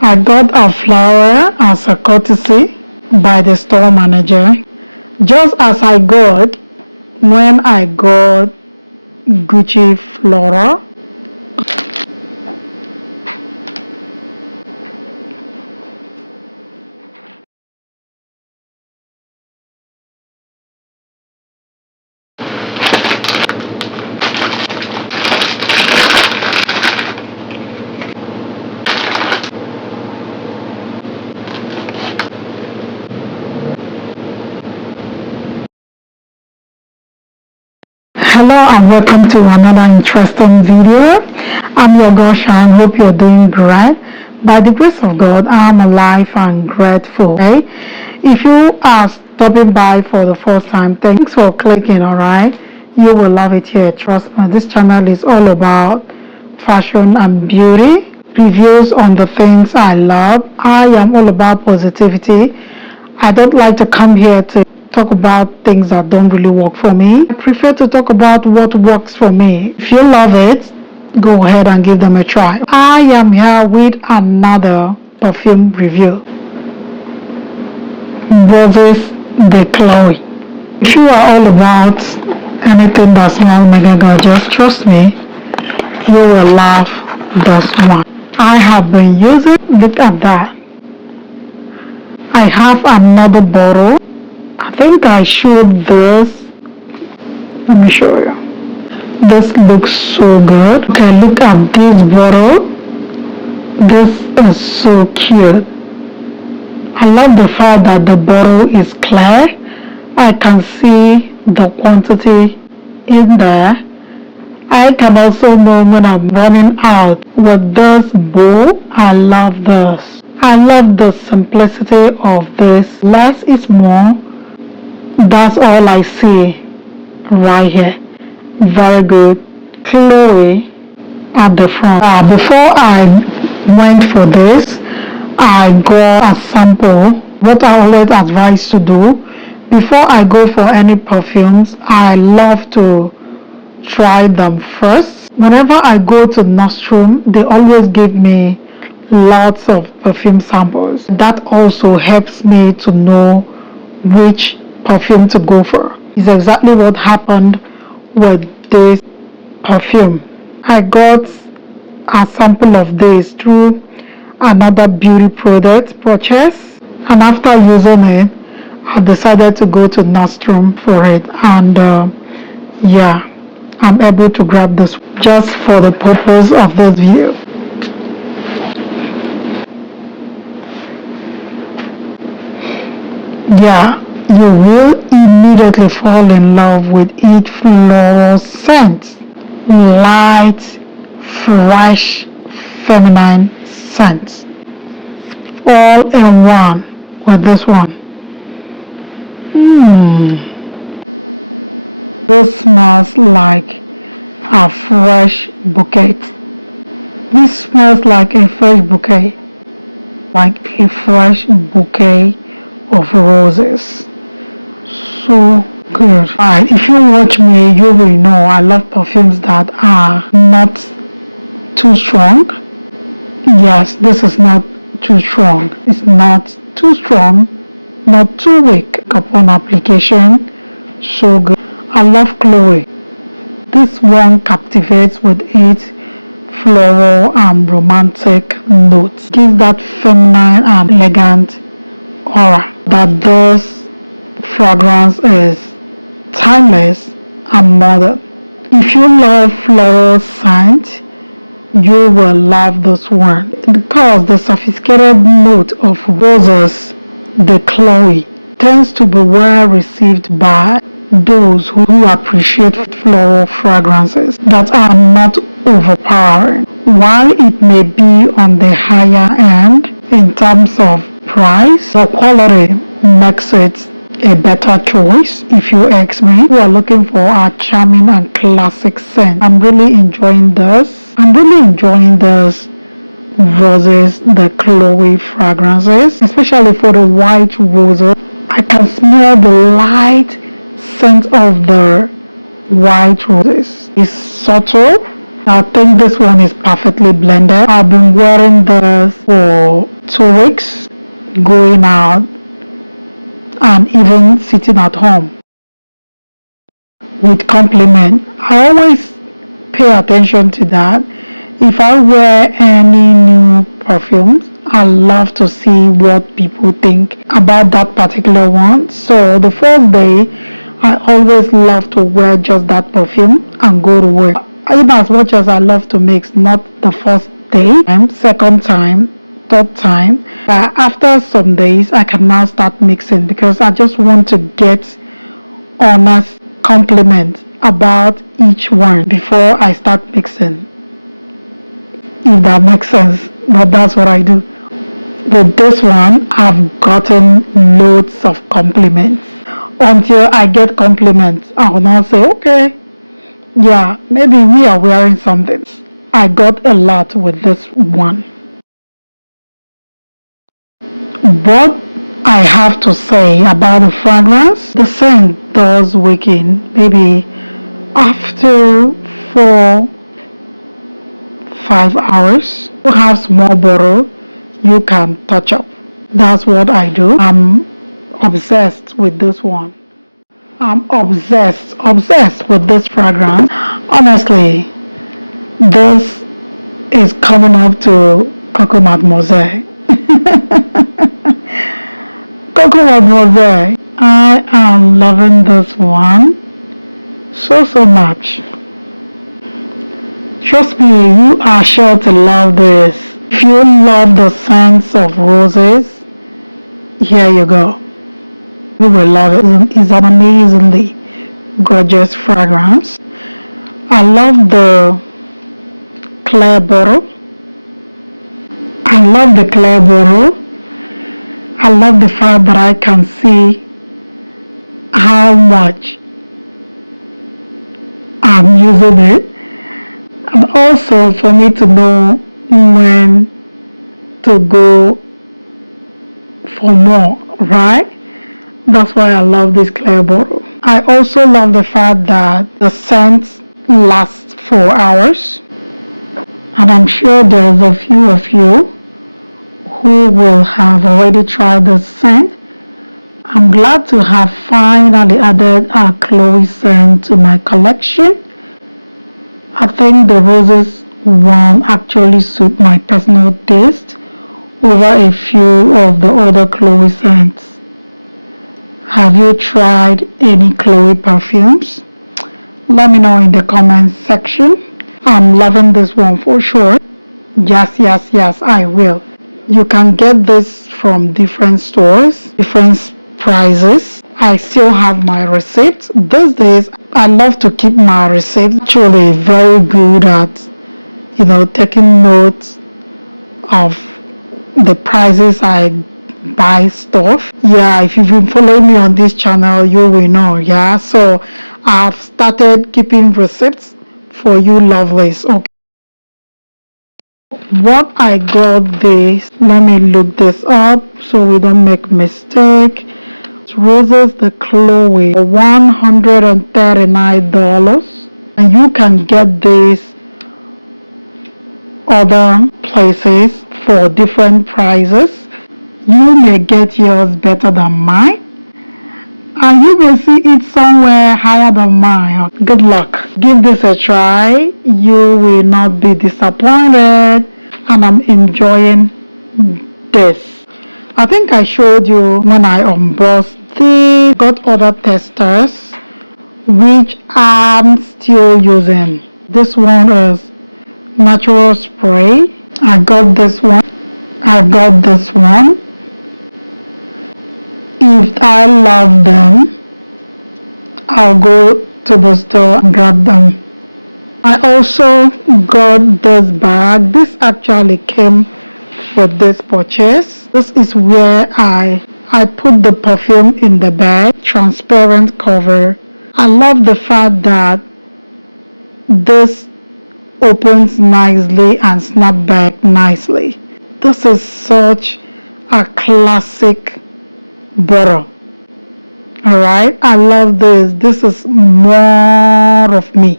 I got a flower as a courtesy by the store manager, just as I got when I got Gucci floral. Hello and welcome to another interesting video. I'm your girl Sharon. Hope you're doing great. By the grace of God, I'm alive and grateful. Okay? If you are stopping by for the first time, thanks for clicking, alright? You will love it here. Trust me, this channel is all about fashion and beauty, reviews on the things I love. I am all about positivity. I don't like to come here to talk about things that don't really work for me. I prefer to talk about what works for me. If you love it, go ahead and give them a try. I am here with another perfume review. Roses de Chloe. If you are all about anything that smells mega gorgeous, trust me, you will love this one. I have been using, look at that. I have another bottle. I think I showed this. Let me show you. This looks so good. Okay, look at this bottle. This is so cute. I love the fact that the bottle is clear. I can see the quantity in there. I can also know when I'm running out. With this bowl, I love this. I love the simplicity of this. Less is more. That's all I see right here. Very good. Chloe at the front. Before I went for this, I got a sample. What I always advise to do before I go for any perfumes, I love to try them first. Whenever I go to Nostrum, they always give me lots of perfume samples. That also helps me to know which perfume to go for. It's exactly what happened with this perfume. I got a sample of this through another beauty product purchase, and after using it, I decided to go to Nostrum for it, and yeah, I'm able to grab this just for the purpose of this video. Yeah, you will immediately fall in love with each floral scent. Light, fresh, feminine scents. All in one with this one. This smells like a fresh bouquet. This smells like a fresh bouquet. Like a fresh bouquet of roses. So good. Right, if you watch me, you will know I love perfumes that are not too strong. Yes, this is not too strong. It's not too strong, not too weak upon application. So good. I love Chloe. This one captivates with its floral and romantic notes. Gives that feminine and elegant aura that this fragrance is timeless and modern. If you love floral scent, you will love this one because the sophisticated note of roses, the Chloe, tends to be well received by those who appreciate floral fragrances that are not overpowering. While it may be on the higher end in terms of price, the quality makes it a better choice. If you ask me, you are looking for a charming and classic scent. I'm really enjoying this. Roses, the Chloe fragrances, especially for the white roses. I can smell the light scent of the white roses. It's subtle, I think this one is perfectly blended. I've been wearing this for 2 weeks, going out and even sitting at home with compliment. I always pay attention to that. If I wear any new perfumes, I love to see what people think about that particular one. So the first day, I always love to wear just that perfume and go to work. In as much as I love to mix, not the first day, second time, third time. But after some days, I can now start mixing because I just want to get honest compliment about each one before I start mixing, if that makes sense. But that's what I do. With this one, I've gotten loads of compliments. Until I get compliments, I will now say, okay, yeah, maybe we are wearing something. I got a lot with this one. What I have to say about the fragrance, the scent does weaken maybe after 4-5 hours. You have small bottle you can touch up. That's what I do. I'm obsessed with this one. I'm obsessed with this fragrance. Honestly, this is coming up to Coco Mademoiselle. Coco Mademoiselle. I am loving this one so much. Trust me, you are sure to love this. If you love the scents of roses, here you go. You will love it. It's an amazingly gorgeous fragrance. I love the clear bottle. I love the clear bottle. I love the fact that I can see how much I'm using it, and also for me to know when to go for more, right? That's why I love this clear bottle. I also love the fact that the scent lasts 4 hours, and I'm sure there's a few of you who will have already tried this scent. I'm glad to have finally added a Chloe scent to my collection. I think the roses one actually suit my personal taste over a few of the other Chloe scents. Have you tried any Chloe perfumes? Let me know in the comments section. I'm loving this one for sure. Yes, I will. You can get this from different stores, different prices. I still have my receipt. These days, I love to keep my receipt. Actually, very good at, taking notes of the prices I buy stuff. Yeah, if you've been following me on this channel, you will know. Yeah, so I've started keeping receipts for you lovelies. Okay. What I got this, let me look this up so we don't make mistake. It's roses the Chloe for $139, and you can get this other places for different prices. You may get yours better than mine, and you may see it somewhere higher than mine. Good luck. Give this a try. You will not be disappointed, and I'm enjoying this. I think I showed you when I unboxed this. Got other testers which I'm still using. This one is natural spray. I got this one. If I love them, I'll go to the store and grab them. I also got this bag. This actually came with this purchase. This is where I put the perfume in the bag, transparent cover. I love the fact that this opens nicely and snap back nicely. This is such a classic bottle. Alright, I love this. This is more of me.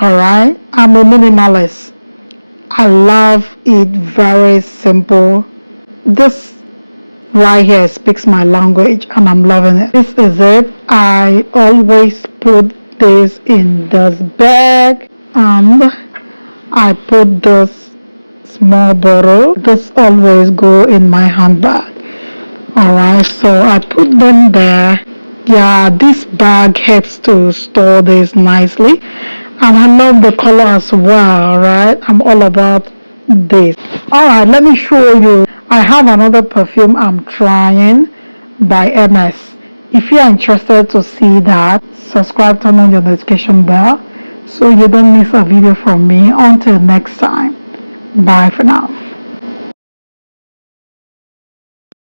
Alright, I'm a minimalist. I love it very simple. This right here speaks my language and I'm loving it. This is it. I always put this in this bag and I put this small bottle. This always go in my handbag. Alright, so I put them there. Yeah, this bag helps to store this nicely. And I love the color as well, right? I'm all about this. Alright, let me show you. I have another perfume I'm trying by MS. If you are interested to see that, subscribe, turn on your notification bell so you don't miss a video from me. Until next time, bye for now.